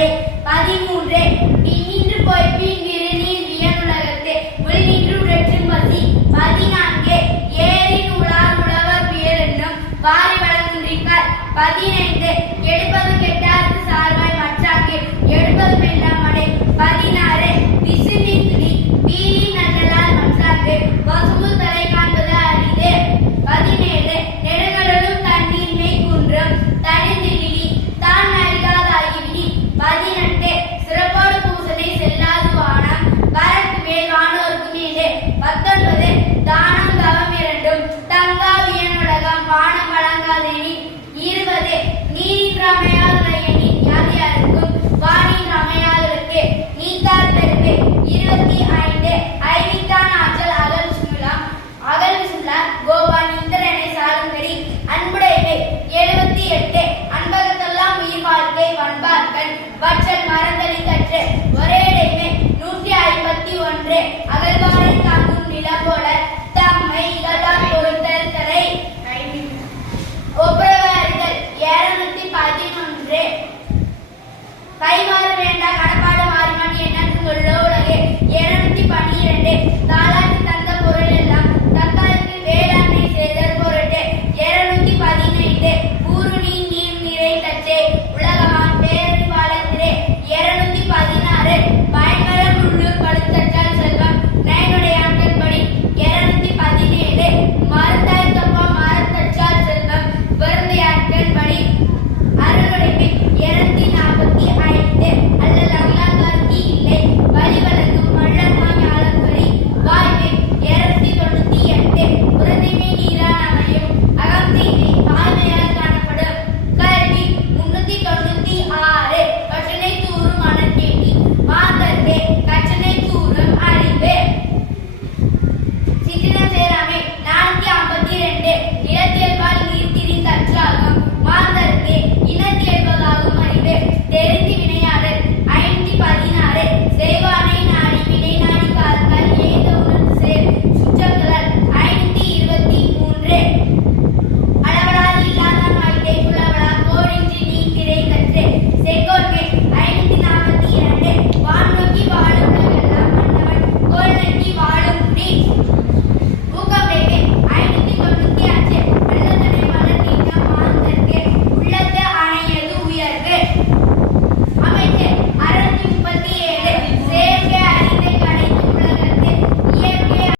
மடை 13 நின்று போய் பின் விருநீர் வியனுலகத்தே உள் நின்று உடற்றும் பசி 14 ஏரின் உலார் உழவர் பியரென்னும் வாரி வழங்குகின்றார் 15 எடுப்பதும் கெட்டார்க்கு சார்பாய் மற்றாங்கே எடுப்பதும் எல்லாம் மடை 16 விசும்பின் துளி வீரி நல்லலால் மற்றாங்கே வசும்பு தலை காண்பது அரிது 17 நெடுங்கடலும் தண்ணீர் மேய் குன்றும் தனிந்திழி தான் அறியாதாகிவிடி 18 சிறப்போடு பூசனை செல்லாது வானம் வரக்கு மேல் வானோருக்கு மேலே 19 தானம் தவம் இரண்டும் தங்கா வியனுலகம் வானம் வழங்காதெனி 20 நீரின் ரமையாதுரையனி யாது யாருக்கும் வானின் ரமையாதுரைக்கு நீத்தார் பெருமை 25